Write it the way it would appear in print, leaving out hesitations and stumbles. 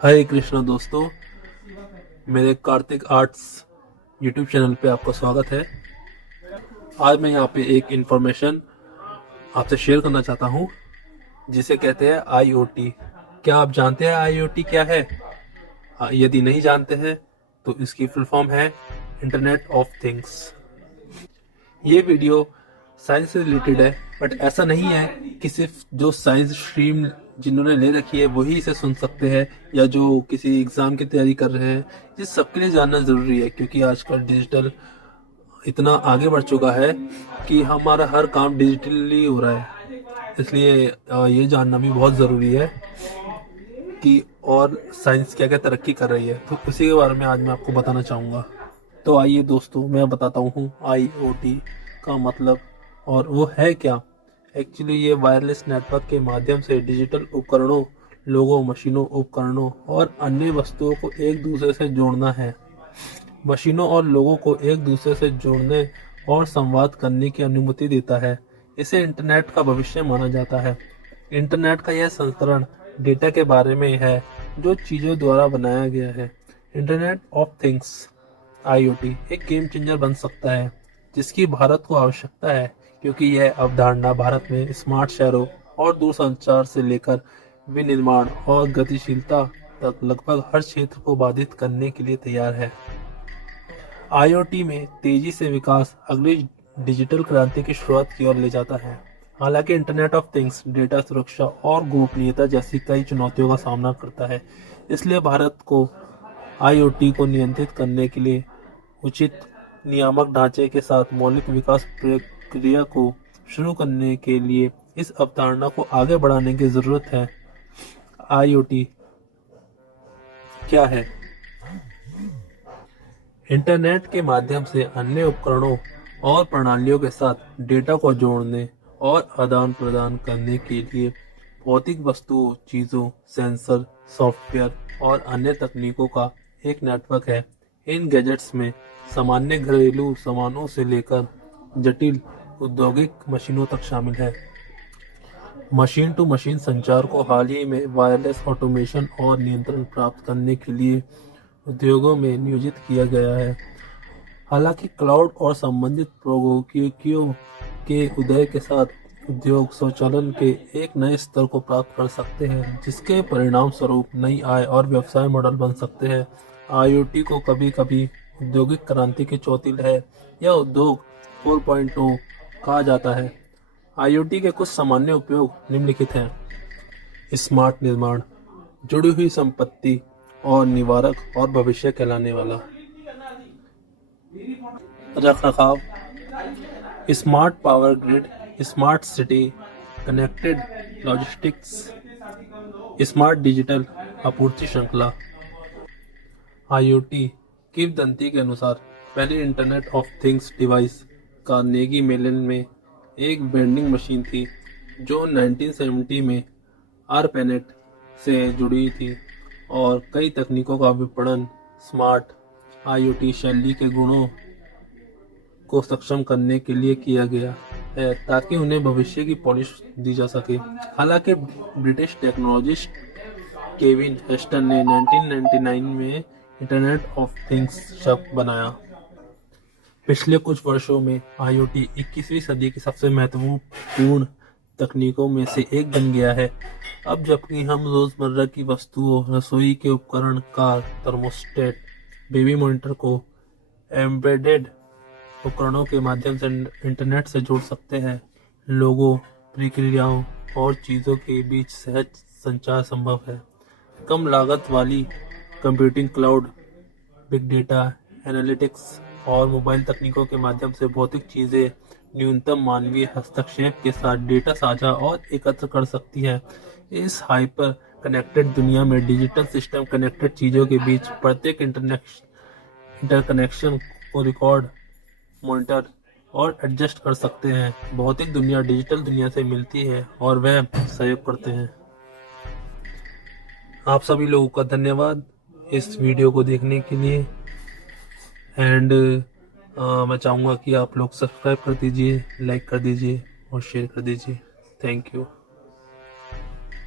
हरे कृष्णा दोस्तों, मेरे Kartik arts YouTube channel पे आपका स्वागत है। आज मैं यहाँ पे एक इन्फॉर्मेशन आपसे शेयर करना चाहता हूँ जिसे कहते हैं IoT। क्या आप जानते हैं IoT क्या है? यदि नहीं जानते हैं तो इसकी फुल फॉर्म है इंटरनेट ऑफ थिंग्स। ये वीडियो साइंस से रिलेटेड है, बट ऐसा नहीं है कि सिर्फ जो साइंस स्ट्रीम जिन्होंने ले रखी है वही इसे सुन सकते हैं, या जो किसी एग्जाम की तैयारी कर रहे हैं। ये सबके लिए जानना जरूरी है, क्योंकि आजकल डिजिटल इतना आगे बढ़ चुका है कि हमारा हर काम डिजिटली हो रहा है। इसलिए ये जानना भी बहुत ज़रूरी है कि और साइंस क्या क्या तरक्की कर रही है। तो उसी के बारे में आज मैं आपको बताना चाहूँगा। तो आइए दोस्तों, मैं बताता हूँ IoT का मतलब और वो है क्या। एक्चुअली ये वायरलेस नेटवर्क के माध्यम से डिजिटल उपकरणों, लोगों, मशीनों, उपकरणों और अन्य वस्तुओं को एक दूसरे से जोड़ना है। मशीनों और लोगों को एक दूसरे से जोड़ने और संवाद करने की अनुमति देता है। इसे इंटरनेट का भविष्य माना जाता है। इंटरनेट का यह संस्करण डेटा के बारे में है जो चीज़ों द्वारा बनाया गया है। इंटरनेट ऑफ थिंग्स IoT एक गेम चेंजर बन सकता है, जिसकी भारत को आवश्यकता है, क्योंकि यह अवधारणा भारत में स्मार्ट शहरों और दूरसंचार से लेकर विनिर्माण और गतिशीलता तक लगभग हर क्षेत्र को बाधित करने के लिए तैयार है। IoT में तेजी से विकास अगली डिजिटल क्रांति की शुरुआत की ओर ले जाता है। हालांकि इंटरनेट ऑफ थिंग्स डेटा सुरक्षा और गोपनीयता जैसी कई चुनौतियों का सामना करता है। इसलिए भारत को IoT को नियंत्रित करने के लिए उचित नियामक ढांचे के साथ मौलिक विकास प्रक्रिया को शुरू करने के लिए इस अवधारणा को आगे बढ़ाने की जरूरत है। IoT क्या है? इंटरनेट के माध्यम से अन्य उपकरणों और प्रणालियों के साथ डेटा को जोड़ने और आदान प्रदान करने के लिए भौतिक वस्तुओं, चीज़ों, सेंसर, सॉफ्टवेयर और अन्य तकनीकों का एक नेटवर्क है। इन गैजेट्स में सामान्य घरेलू सामानों से लेकर जटिल औद्योगिक मशीनों तक शामिल है। मशीन टू मशीन संचार को हाल ही में वायरलेस ऑटोमेशन और नियंत्रण प्राप्त करने के लिए उद्योगों में नियोजित किया गया है। हालांकि क्लाउड और संबंधित प्रौद्योगिकियों के उदय के साथ उद्योग स्वचालन के एक नए स्तर को प्राप्त कर सकते हैं, जिसके परिणाम स्वरूप नई आय और व्यवसाय मॉडल बन सकते हैं। IoT को कभी कभी औद्योगिक क्रांति की चौथी लहर या उद्योग 4.0 कहा जाता है। IoT के कुछ सामान्य उपयोग निम्नलिखित हैं: स्मार्ट निर्माण, जुड़ी हुई संपत्ति और निवारक और भविष्य कहलाने वाला। रखरखाव, smart power grid, smart city, connected logistics, smart digital आपूर्ति श्रृंखला। IoT किंवदंती के अनुसार पहली internet of things device Carnegie Mellon में एक वेंडिंग मशीन थी जो 1970 में ARPANET से जुड़ी थी, और कई तकनीकों का विपणन स्मार्ट IoT शैली के गुणों को सक्षम करने के लिए किया गया है, ताकि उन्हें भविष्य की पॉलिश दी जा सके। हालांकि ब्रिटिश टेक्नोलॉजिस्ट केविन हेस्टन ने 1999 में इंटरनेट ऑफ थिंग्स शब्द बनाया। पिछले कुछ वर्षों में IoT 21वीं सदी की सबसे महत्वपूर्ण तकनीकों में से एक बन गया है। अब जबकि हम रोजमर्रा की वस्तुओं, रसोई के उपकरण, कार, थर्मोस्टेट, बेबी मॉनिटर को एम्बेडेड उपकरणों के माध्यम से इंटरनेट से जोड़ सकते हैं, लोगों, प्रक्रियाओं और चीज़ों के बीच सहज संचार संभव है। कम लागत वाली computing, cloud, big data, analytics और मोबाइल तकनीकों के माध्यम से भौतिक चीज़ें न्यूनतम मानवीय हस्तक्षेप के साथ डेटा साझा और एकत्र कर सकती है। इस हाइपर कनेक्टेड दुनिया में डिजिटल सिस्टम कनेक्टेड चीज़ों के बीच प्रत्येक इंटरकनेक्शन को रिकॉर्ड, मॉनिटर और एडजस्ट कर सकते हैं। भौतिक दुनिया डिजिटल दुनिया से मिलती है और वह सहयोग करते हैं। आप सभी लोगों का धन्यवाद इस वीडियो को देखने के लिए। एंड मैं चाहूँगा कि आप लोग सब्सक्राइब कर दीजिए, लाइक कर दीजिए और शेयर कर दीजिए। Thank you.